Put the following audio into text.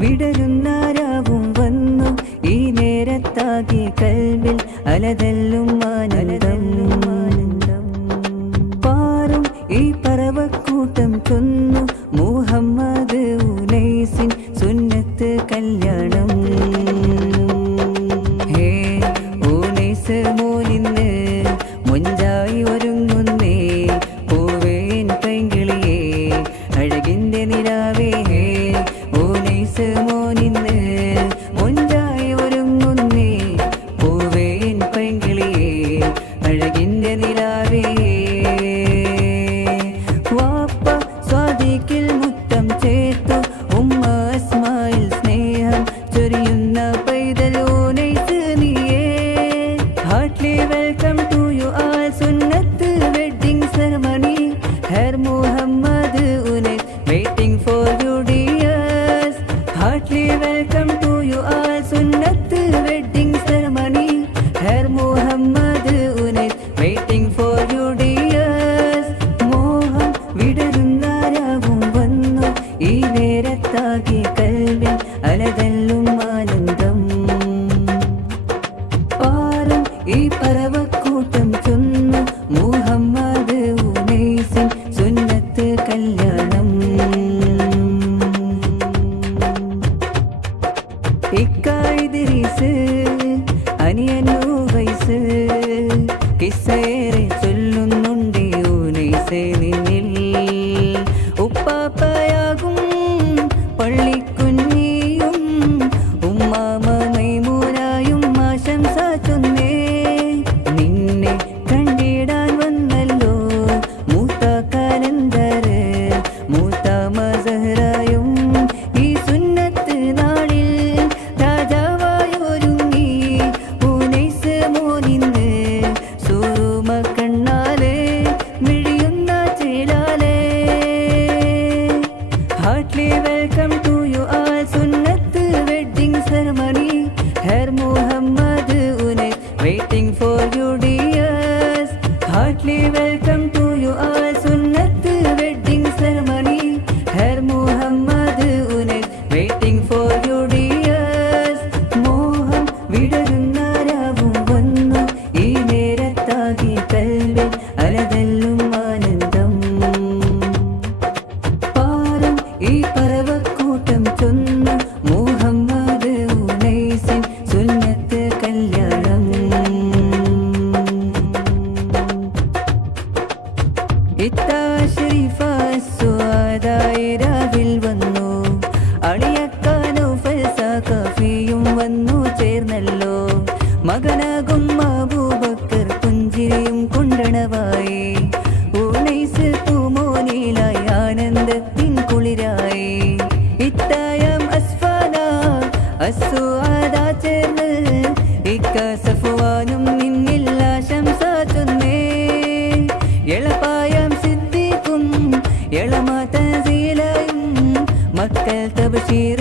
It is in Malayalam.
വിടരുന്നാരാവും വന്നു ഈ നേരത്താകെ കൽവിൽ അലതല്ലും ആനന്ദം പാറും ഈ പറവക്കൂട്ടം ചൊന്നു മുഹമ്മദ് ഉനൈസിൻ സുന്നത്ത് കല്യാണം ഹേ ഉനൈസ് മോനിന്ന് മുഞ്ചായി ഒരുങ്ങുന്നേ പൂവേൻ പൈങ്കിളിയേ അഴകിന്റെ നിലാവേ ഹേ ഉനൈസ് മോനിന്ന് മുഞ്ചായി ഒരുങ്ങുന്നേ പൂവേൻ പൈങ്കിളിയേ അഴകിന്റെ നിലാവേ വാപ്പ സ്വാദിക്കിൽ മുത്തം ചേർത്തു ഉമ്മ ഇസ്മായിൽ സ്നേഹം ചൊരിയുന്ന പൈതൽ ഉനൈസ് നീയേ heartily welcome to you all sunnath wedding ceremony her Muhammad Unais waiting for you dears heartily welcome to you all sunnath wedding ceremony her Muhammad Unais waiting for you dears മോഹം വിടരുന്നാരാവും വന്നു ഈ നേരത്താകെ കൽവിൽ അലതല്ലും ആനന്ദം പാറും ഈ പറവക്കൂട്ടം ചൊന്നു മുഹമ്മദ് ഉനൈസിൻ സുന്നത്ത് കല്യാണം ഇക്കായിദ്രീസ് അനിയനു വയസ്സ് കിസ്സേറെ ചൊല്ലുന്നുണ്ട് ഉനൈസ് നിന്നിൽ ഉപ്പാപ്പയാകും പള്ളിക്കുഞ്ഞിയും ഉമ്മാമ മൈമൂനായും ആശംസ ചൊന്നേ നിന്നെ കണ്ടിടാൻ വന്നല്ലോ മൂത്ത കലന്തര് മൂത്ത മസഹറായും ഈ സുന്നത്ത് നാളിൽ രാജാവായൊരുങ്ങി ഉനൈസ് മോനിന്ന് സുറുമ കണ്ണാലെ മിഴിയുന്ന ചേലാലേ heartily welcome to you all sunnath wedding ceremony her Muhammad Unais waiting for you dears heartily welcome to you all sunnath wedding ceremony her Muhammad Unais waiting for you dears മോഹം വിടരുന്നാരാവും വന്നു ഈ നേരത്താകെ കൽവിൽ അലതല്ലും ആനന്ദം പാറും ഈ പറവക്കൂട്ടം ചൊന്നു മുഹമ്മദ് ഉനൈസിൻ സുന്നത്ത് കല്യാണം ഇത്താ ശരീഫ സ്വാദായി രാവിൽ വന്നു അളിയക്കാനോ ഫൽസഖഫിയും വന്നു ചേർന്നല്ലോ മകനാകും അബൂബക്കർ പുഞ്ചിരിയും കൊണ്ടണവായി ഉനൈസ് പൂമോനിലായി ആനന്ദത്തിൻ കുളിരായി ഇത്തായം അസ്ഫാന അസ്സുആദ ചേർന്ന് ഇക്ക സഫ്വാനും നിന്നിൽ ആശംസ ചൊന്നേ എളപ്പായം സിദ്ദീഖും എളമാ തൻസീലയും മക്കൾ തബ്ശീർ